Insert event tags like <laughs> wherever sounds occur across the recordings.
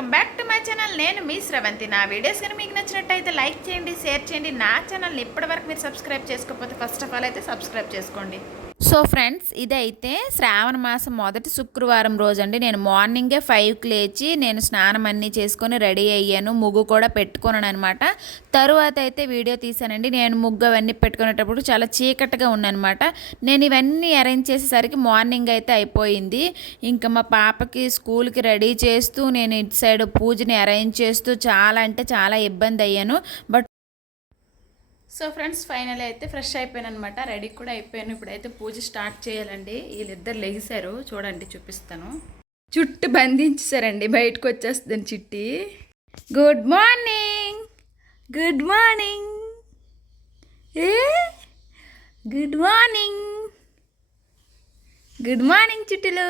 Welcome back to my channel. నేను మీ శ్రవంతి నా వీడియోస్ కానీ మీకు నచ్చినట్టయితే లైక్ చేయండి షేర్ చేయండి. నా ఛానల్ని ఇప్పటివరకు మీరు సబ్స్క్రైబ్ చేసుకోకపోతే ఫస్ట్ ఆఫ్ ఆల్ అయితే సబ్స్క్రైబ్ చేసుకోండి. సో ఫ్రెండ్స్ ఇదైతే శ్రావణ మాసం మొదటి శుక్రవారం రోజు అండి నేను మార్నింగే ఫైవ్కి లేచి నేను స్నానం అన్నీ చేసుకొని రెడీ అయ్యాను. ముగ్గు కూడా పెట్టుకున్నాను అనమాట తరువాత అయితే వీడియో తీసానండి నేను ముగ్గు అవన్నీ పెట్టుకునేటప్పుడు చాలా చీకటిగా ఉందనమాట నేను ఇవన్నీ అరేంజ్ చేసేసరికి మార్నింగ్ అయితే అయిపోయింది. ఇంకా మా పాపకి స్కూల్కి రెడీ చేస్తూ నేను ఇటు సైడ్ పూజని అరేంజ్ చేస్తూ చాలా అంటే చాలా ఇబ్బంది అయ్యాను. బట్ సో ఫ్రెండ్స్ ఫైనల్ అయితే ఫ్రెష్ అయిపోయాను అనమాట రెడీ కూడా అయిపోయాను. ఇప్పుడైతే పూజ స్టార్ట్ చేయాలండి. వీళ్ళిద్దరు లెగిసారు చూడండి చూపిస్తాను. చుట్టు బంధించారండి బయటకు వచ్చేస్తుంది చిట్టి. గుడ్ మార్నింగ్ గుడ్ మార్నింగ్ ఏ? గుడ్ మార్నింగ్ గుడ్ మార్నింగ్ చిట్టులు.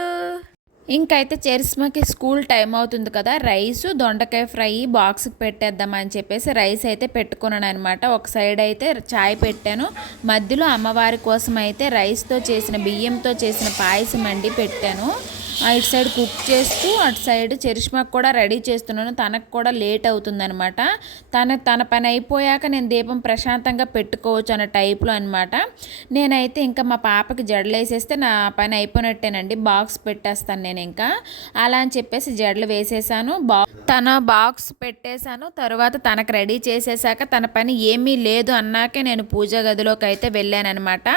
ఇంకైతే చెరిస్మాకి స్కూల్ టైం అవుతుంది కదా రైస్ దొండకాయ ఫ్రై బాక్స్కి పెట్టేద్దామని చెప్పేసి రైస్ అయితే పెట్టుకున్నాను అనమాట ఒక సైడ్ అయితే చాయ్ పెట్టాను. మధ్యలో అమ్మవారి కోసం అయితే రైస్తో చేసిన బియ్యంతో చేసిన పాయసం అండి పెట్టాను. ఇటు సైడ్ కుక్ చేస్తూ అటు సైడ్ చరిష్మాకు కూడా రెడీ చేస్తున్నాను. తనకు కూడా లేట్ అవుతుందనమాట తన తన పని అయిపోయాక నేను దీపం ప్రశాంతంగా పెట్టుకోవచ్చు అన్న టైప్లో అనమాట నేనైతే ఇంకా మా పాపకి జడలు వేసేస్తే నా పని అయిపోయినట్టేనండి. బాక్స్ పెట్టేస్తాను నేను ఇంకా. అలా అని చెప్పేసి జడలు వేసేసాను. బా తన బాక్స్ పెట్టేశాను. తర్వాత తనకు రెడీ చేసేసాక తన పని ఏమీ లేదు అన్నాకే నేను పూజ గదిలోకి అయితే వెళ్ళానమాట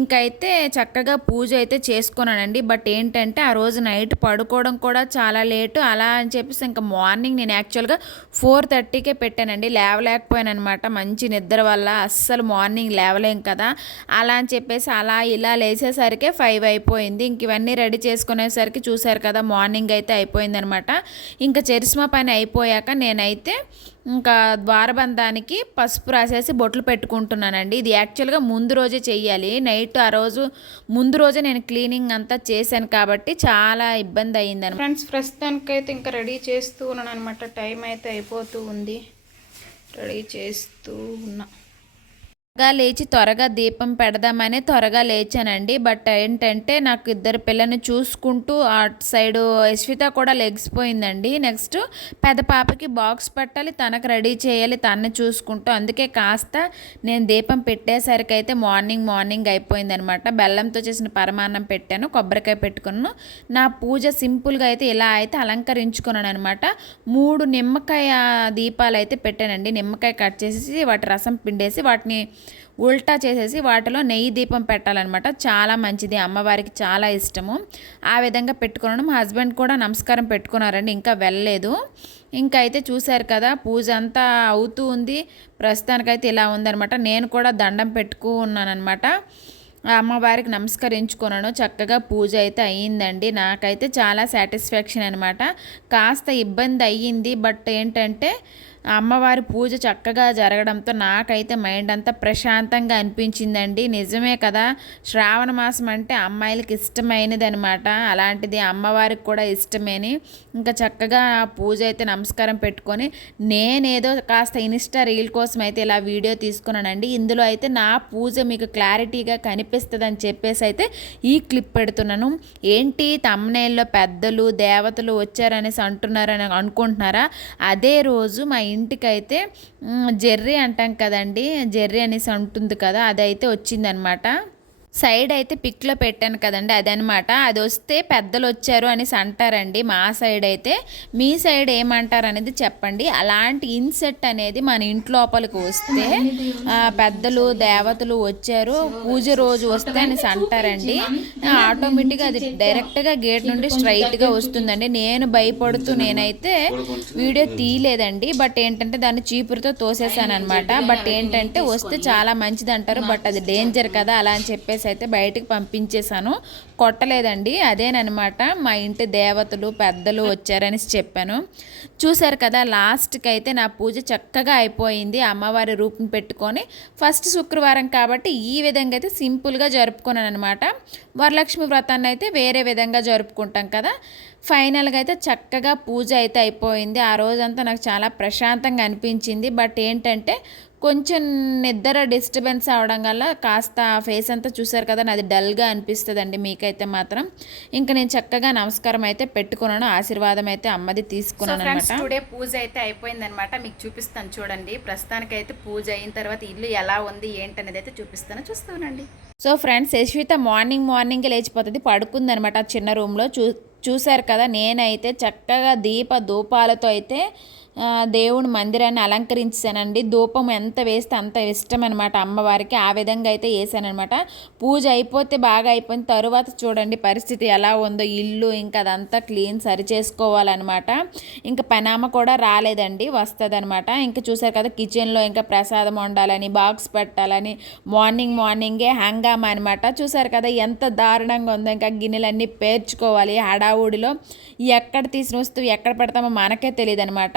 ఇంకైతే చక్కగా పూజ అయితే చేసుకున్నానండి. బట్ ఏంటంటే ఆ రోజు నైట్ పడుకోవడం కూడా చాలా లేటు. అలా అని చెప్పేసి ఇంకా మార్నింగ్ నేను యాక్చువల్గా ఫోర్ థర్టీకే పెట్టానండి. లేవలేకపోయాను అనమాట మంచి నిద్ర వల్ల అస్సలు మార్నింగ్ లేవలేం కదా. అలా అని చెప్పేసి అలా ఇలా లేచేసరికి ఫైవ్ అయిపోయింది. ఇంక ఇవన్నీ రెడీ చేసుకునేసరికి చూశారు కదా మార్నింగ్ అయితే అయిపోయిందనమాట ఇంకా చరిస్మా పని అయిపోయాక నేనైతే ఇంకా ద్వారబంధానికి పసుపు రాసేసి బొట్లు పెట్టుకుంటున్నానండి. ఇది యాక్చువల్గా ముందు రోజే చెయ్యాలి. నైట్ ఆ రోజు ముందు రోజే నేను క్లీనింగ్ అంతా చేశాను కాబట్టి చాలా ఇబ్బంది అయ్యిందని ఫ్రెండ్స్ ప్రస్తుతానికి అయితే ఇంకా రెడీ చేస్తూ ఉన్నాను అనమాట టైం అయితే అయిపోతూ ఉంది. రెడీ చేస్తూ ఉన్నా. త్వరగా లేచి త్వరగా దీపం పెడదామని త్వరగా లేచానండి. బట్ ఏంటంటే నాకు ఇద్దరు పిల్లని చూసుకుంటూ అటు సైడు యశ్విత కూడా లెగ్సిపోయిందండి నెక్స్ట్ పెద్ద పాపకి బాక్స్ పెట్టాలి తనకు రెడీ చేయాలి తనని చూసుకుంటూ. అందుకే కాస్త నేను దీపం పెట్టేసరికి అయితే మార్నింగ్ మార్నింగ్ అయిపోయిందనమాట. బెల్లంతో చేసిన పరమాన్నం పెట్టాను కొబ్బరికాయ పెట్టుకున్నాను. నా పూజ సింపుల్గా అయితే ఇలా అయితే అలంకరించుకున్నాను అనమాట మూడు నిమ్మకాయ దీపాలు అయితే పెట్టానండి. నిమ్మకాయ కట్ చేసేసి వాటి రసం పిండేసి వాటిని ఉల్టా చేసేసి వాటిలో నెయ్యి దీపం పెట్టాలన్నమాట. చాలా మంచిది. అమ్మవారికి చాలా ఇష్టము. ఆ విధంగా పెట్టుకున్నాను. మా హస్బెండ్ కూడా నమస్కారం పెట్టుకున్నారండి. ఇంకా వెళ్ళలేదు. ఇంకా అయితే చూశారు కదా పూజ అంతా అవుతూ ఉంది. ప్రస్తుతానికైతే ఇలా ఉందనమాట నేను కూడా దండం పెట్టుకున్నానమాట అమ్మవారికి నమస్కరించుకున్నాను. చక్కగా పూజ అయితే అయ్యిందండి నాకైతే చాలా సాటిస్ఫాక్షన్ అనమాట కాస్త ఇబ్బంది అయ్యింది. బట్ ఏంటంటే అమ్మవారి పూజ చక్కగా జరగడంతో నాకైతే మైండ్ అంతా ప్రశాంతంగా అనిపించిందండి. నిజమే కదా? శ్రావణ మాసం అంటే అమ్మాయిలకి ఇష్టమైనది అనమాట అలాంటిది అమ్మవారికి కూడా ఇష్టమేని. ఇంకా చక్కగా పూజ అయితే నమస్కారం పెట్టుకొని నేనేదో కాస్త ఇన్స్టా రీల్ కోసం అయితే ఇలా వీడియో తీసుకున్నానండి. ఇందులో అయితే నా పూజ మీకు క్లారిటీగా కనిపిస్తుందని చెప్పేసి అయితే ఈ క్లిప్ పెడుతున్నాను. ఏంటి తమ్నేల్లో పెద్దలు దేవతలు వచ్చారనేసి అంటున్నారని అనుకుంటున్నారా? అదే రోజు మా ఇంటికైతే జెర్రీ అంటాం కదండి. జెర్రీ అనేసి ఉంటుంది కదా అదైతే వచ్చిందనమాట. సైడ్ అయితే పిక్లో పెట్టాను కదండి అదనమాట. అది వస్తే పెద్దలు వచ్చారు అనేసి అంటారండి. మా సైడ్ అయితే మీ సైడ్ ఏమంటారు అనేది చెప్పండి. అలాంటి ఇన్సెట్ అనేది మన ఇంటి లోపలికి వస్తే పెద్దలు దేవతలు వచ్చారు పూజ రోజు వస్తే అనేసి అంటారండి. ఆటోమేటిక్గా అది డైరెక్ట్గా గేట్ నుండి స్ట్రైట్గా వస్తుందండి. నేను భయపడుతూ నేనైతే వీడియో తీయలేదండి. బట్ ఏంటంటే దాన్ని చీపురుతో తోసేసాను అనమాట బట్ ఏంటంటే వస్తే చాలా మంచిది అంటారు బట్ అది డేంజర్ కదా అలా అని చెప్పేసి అయితే బయటకు పంపించేశాను. కొట్టలేదండి. అదేనమాట మా ఇంటి దేవతలు పెద్దలు వచ్చారని చెప్పాను. చూశారు కదా లాస్ట్కి అయితే నా పూజ చక్కగా అయిపోయింది. అమ్మవారి రూపం పెట్టుకొని ఫస్ట్ శుక్రవారం కాబట్టి ఈ విధంగా అయితే సింపుల్గా జరుపుకున్నాను అనమాట వరలక్ష్మి వ్రతాన్ని అయితే వేరే విధంగా జరుపుకుంటాం కదా. ఫైనల్గా అయితే చక్కగా పూజ అయితే అయిపోయింది. ఆ రోజంతా నాకు చాలా ప్రశాంతంగా అనిపించింది. బట్ ఏంటంటే కొంచెం నిద్ర డిస్టర్బెన్స్ అవడం వల్ల కాస్త ఫేస్ అంతా చూసారు కదా నాది డల్గా అనిపిస్తుంది అండి మీకైతే మాత్రం. ఇంకా నేను చక్కగా నమస్కారం అయితే పెట్టుకున్నాను ఆశీర్వాదం అయితే అమ్మది తీసుకున్నాను అనమాట టుడే పూజ అయితే అయిపోయిందనమాట మీకు చూపిస్తాను చూడండి. ప్రస్తుతానికైతే పూజ అయిన తర్వాత ఇల్లు ఎలా ఉంది ఏంటనేది అయితే చూపిస్తాను. చూస్తానండి. So friends Yashwitha morning morning లేచిపోతుంది పడుకుంది అనమాట ఆ చిన్న రూమ్లో చూ చూశారు కదా నేనైతే చక్కగా దీప ధూపాలతో అయితే దేవుని మందిరాన్ని అలంకరించానండి. ధూపం ఎంత వేస్తే అంత ఇష్టం అనమాట అమ్మవారికి ఆ విధంగా అయితే వేసానమాట పూజ అయిపోతే బాగా అయిపోయిన తరువాత చూడండి పరిస్థితి ఎలా ఉందో. ఇల్లు ఇంకా అదంతా క్లీన్ సరి చేసుకోవాలన్నమాట ఇంకా పనామ కూడా రాలేదండి వస్తుంది అనమాట ఇంకా చూసారు కదా కిచెన్లో ఇంకా ప్రసాదం వండాలని బాక్స్ పెట్టాలని మార్నింగ్ మార్నింగే హంగామా అనమాట చూసారు కదా ఎంత దారుణంగా ఉందో. ఇంకా గిన్నెలన్నీ పేర్చుకోవాలి హడావుడిలో. ఎక్కడ తీసిన వస్తువు ఎక్కడ పెడతామో మనకే తెలియదు అనమాట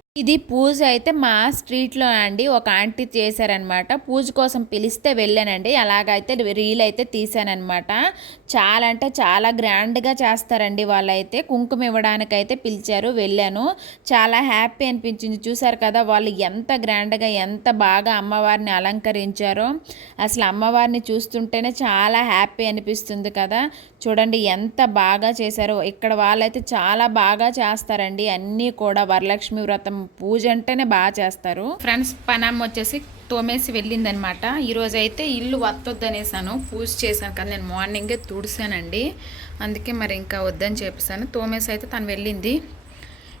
ఇది పూజ అయితే మా స్ట్రీట్లో అండి. ఒక ఆంటీ చేశారనమాట. పూజ కోసం పిలిస్తే వెళ్ళానండి. అలాగైతే రీల్ అయితే తీశానమాట చాలా అంటే చాలా గ్రాండ్గా చేస్తారండి వాళ్ళైతే. కుంకుమ ఇవ్వడానికి అయితే పిలిచారు వెళ్ళాను. చాలా హ్యాపీ అనిపించింది. చూసారు కదా వాళ్ళు ఎంత గ్రాండ్గా ఎంత బాగా అమ్మవారిని అలంకరించారో. అసలు అమ్మవారిని చూస్తుంటేనే చాలా హ్యాపీ అనిపిస్తుంది కదా. చూడండి ఎంత బాగా చేశారో. ఇక్కడ వాళ్ళైతే చాలా బాగా చేస్తారండి. అన్నీ కూడా వరలక్ష్మి వ్రతం పూజ అంటేనే బాగా చేస్తారు. ఫ్రెండ్స్ పనమ్మ వచ్చేసి తోమేసి వెళ్ళిందనమాట. ఈరోజు అయితే ఇల్లు వత్తొద్దు అనేసాను పూజ చేశాను కదా నేను మార్నింగే తుడిసానండి అందుకే మరి ఇంకా వద్దని చెప్పేసాను తోమేసి అయితే తను వెళ్ళింది.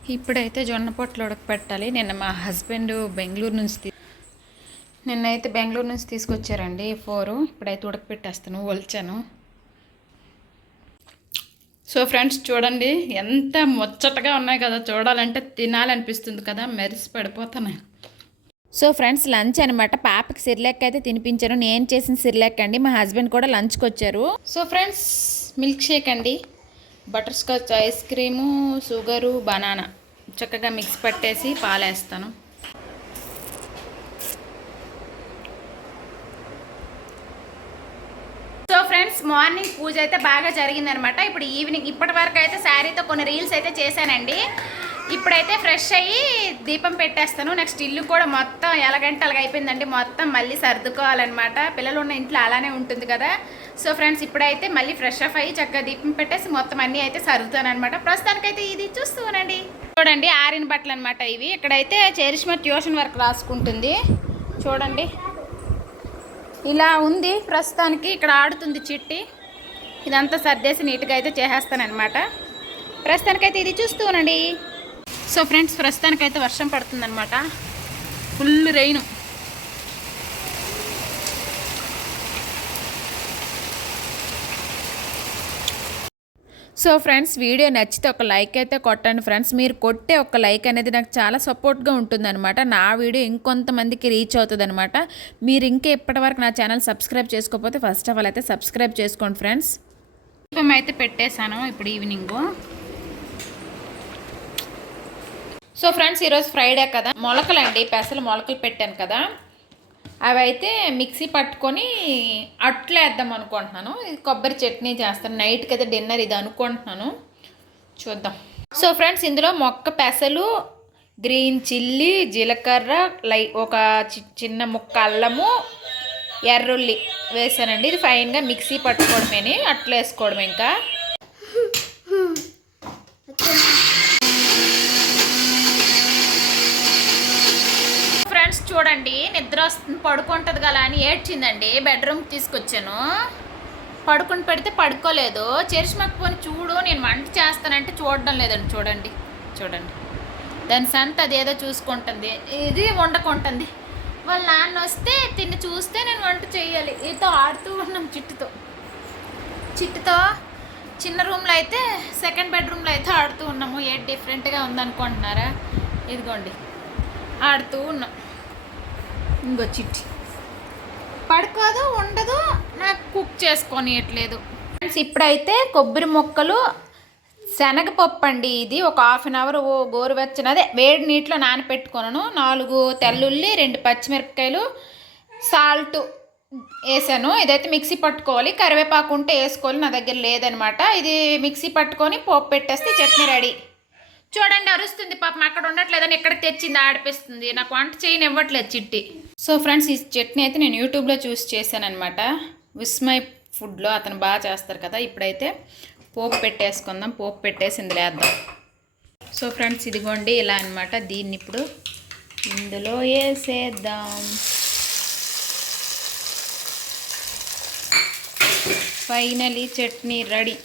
ఇప్పుడైతే జొన్న పొట్లు ఉడకపెట్టాలి. నిన్న మా హస్బెండ్ బెంగళూరు నుంచి తీ- నిన్నైతే బెంగళూరు నుంచి తీసుకొచ్చారండి ఫోరు. ఇప్పుడైతే ఉడకపెట్టేస్తాను ఒలిచాను. సో ఫ్రెండ్స్ చూడండి ఎంత ముచ్చటగా ఉన్నాయి కదా. చూడాలంటే తినాలనిపిస్తుంది కదా. మెరిసి పడిపోతున్నాయి. సో ఫ్రెండ్స్ లంచ్ అనమాట పాపకి సిర్లెక్ అయితే తినిపించాను. నేను చేసిన సిర్లెక్ అండి. మా హస్బెండ్ కూడా లంచ్కి వచ్చారు. సో ఫ్రెండ్స్ మిల్క్ షేక్ అండి. Butterscotch ice cream sugar banana. చక్కగా మిక్స్ పట్టేసి పాలేస్తాను సో ఫ్రెండ్స్ మార్నింగ్ పూజ అయితే బాగా జరిగిందనమాట. ఇప్పుడు ఈవినింగ్ ఇప్పటి వరకు అయితే శారీతో కొన్ని రీల్స్ అయితే చేశానండి. ఇప్పుడైతే ఫ్రెష్ అయ్యి దీపం పెట్టేస్తాను. నెక్స్ట్ ఇల్లు కూడా మొత్తం ఎలాగంటే అలాగ అయిపోయిందండి. మొత్తం మళ్ళీ సర్దుకోవాలన్నమాట. పిల్లలు ఉన్న ఇంట్లో అలానే ఉంటుంది కదా. సో ఫ్రెండ్స్ ఇప్పుడైతే మళ్ళీ ఫ్రెష్ అప్ అయ్యి చక్కగా దీపం పెట్టేసి మొత్తం అన్నీ అయితే సర్దుతానమాట ప్రస్తుతానికైతే ఇది చూస్తూ ఉండండి చూడండి ఆరిన బట్టలు అనమాట ఇవి. ఇక్కడైతే చేరిష్మ ట్యూషన్ వర్క్ రాసుకుంటుంది. చూడండి. ఇలా ఉంది. ప్రస్తుతానికి ఇక్కడ ఆడుతుంది చిట్టి. ఇదంతా సర్దేసి నీట్గా అయితే చేసేస్తానమాట ప్రస్తుతానికైతే ఇది చూస్తూ ఉండండి. సో ఫ్రెండ్స్ ప్రస్తుతానికైతే వర్షం పడుతుందనమాట full rain so friends video నచ్చితే ఒక లైక్ అయితే కొట్టండి ఫ్రెండ్స్. మీరు కొట్టే ఒక లైక్ అనేది నాకు చాలా సపోర్ట్గా ఉంటుందన్నమాట. నా వీడియో ఇంకొంతమందికి రీచ్ అవుతుంది అనమాట మీరు ఇంకా ఇప్పటివరకు నా ఛానల్ సబ్స్క్రైబ్ చేసుకోకపోతే ఫస్ట్ ఆఫ్ ఆల్ అయితే సబ్స్క్రైబ్ చేసుకోండి ఫ్రెండ్స్. దీపం అయితే పెట్టేశాను ఇప్పుడు ఈవినింగు. సో ఫ్రెండ్స్ ఈరోజు ఫ్రైడే కదా. మొలకలండి పెసలు మొలకలు పెట్టాను కదా. అవి అయితే మిక్సీ పట్టుకొని అట్లేద్దాం అనుకుంటున్నాను. ఇది కొబ్బరి చట్నీ చేస్తాను నైట్కి అయితే డిన్నర్ ఇది అనుకుంటున్నాను. చూద్దాం. సో ఫ్రెండ్స్ ఇందులో మొక్క పెసలు గ్రీన్ చిల్లీ జీలకర్ర లై ఒక చి- చిన్న ముక్క అల్లము ఎర్రుల్లి వేసానండి. ఇది ఫైన్గా మిక్సీ పట్టుకోవడమేని అట్లా వేసుకోవడం ఇంకా <laughs> ఫ్రెండ్స్ చూడండి నిద్ర వస్తుంది పడుకుంటుంది కదా అని ఏడ్చిందండి. బెడ్రూమ్కి తీసుకొచ్చాను. పడుకుని పెడితే పడుకోలేదు. చెరిసిమక్క పోని చూడు నేను వంట చేస్తానంటే చూడడం లేదండి. చూడండి చూడండి. దాని సంత అదేదో చూసుకుంటుంది. ఇది వండుకుంటుంది. వాళ్ళ నాన్న వస్తే తిని చూస్తే నేను వంట చేయాలి. ఇదితో ఆడుతూ ఉన్నాం చిట్టుతో. చిట్టుతో చిన్న రూమ్లో అయితే సెకండ్ బెడ్రూమ్లో అయితే ఆడుతూ ఉన్నాము. ఏ డిఫరెంట్గా ఉందనుకుంటున్నారా? ఇదిగోండి. ఆడుతూ ఉన్నాం. ఇంకో చిట్టి. పడుకోదు ఉండదు నాకు కుక్ చేసుకొనియట్లేదు. ఫ్రెండ్స్ ఇప్పుడైతే కొబ్బరి మొక్కలు శనగపప్పు అండి ఇది. ఒక హాఫ్ అన్ అవర్ గోరువెచ్చని అదే వేడి నీటిలో నానపెట్టుకున్నాను నాలుగు తెల్లుల్లి రెండు పచ్చిమిరపకాయలు సాల్ట్ వేసాను. ఇదైతే మిక్సీ పట్టుకోవాలి. కరివేపాకు ఉంటే వేసుకోవాలి. నా దగ్గర లేదనమాట. ఇది మిక్సీ పట్టుకొని పోపు పెట్టేస్తే చట్నీ రెడీ. చూడండి అరుస్తుంది పాపం. అక్కడ ఉండట్లేదని ఎక్కడ తెచ్చింది? ఆడిపిస్తుంది. నాకు వంట చేయని ఇవ్వట్లేదు చిట్టి. సో ఫ్రెండ్స్ ఈ చట్నీ అయితే నేను యూట్యూబ్లో చూసి చేశానమాట విస్మయ్ ఫుడ్లో అతను బాగా చేస్తారు కదా. ఇప్పుడైతే పోపు పెట్టేసుకుందాం. పోపు పెట్టేసింది వేద్దాం. సో ఫ్రెండ్స్ ఇదిగోండి ఇలా అనమాట దీన్ని ఇప్పుడు ఇందులో వేసేద్దాం. ఫైనలీ చట్నీ రెడీ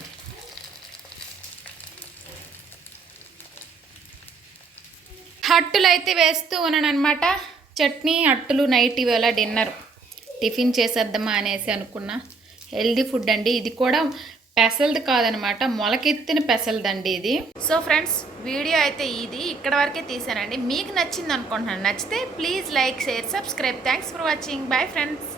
అట్టులు అయితే వేస్తూ ఉన్నాను అనమాట చట్నీ అట్టులు నైట్ ఇవాళ డిన్నర్. టిఫిన్ చేసేద్దామా అనేసి అనుకున్నా. హెల్దీ ఫుడ్ అండి. ఇది కూడా పెసల్ది కాదనమాట. మొలకెత్తిన పెసల్దండి ఇది. సో ఫ్రెండ్స్ వీడియో అయితే ఇది. ఇక్కడ వరకే తీసానండి. మీకు నచ్చింది అనుకుంటున్నాను. నచ్చితే please like share subscribe. Thanks for watching. Bye friends.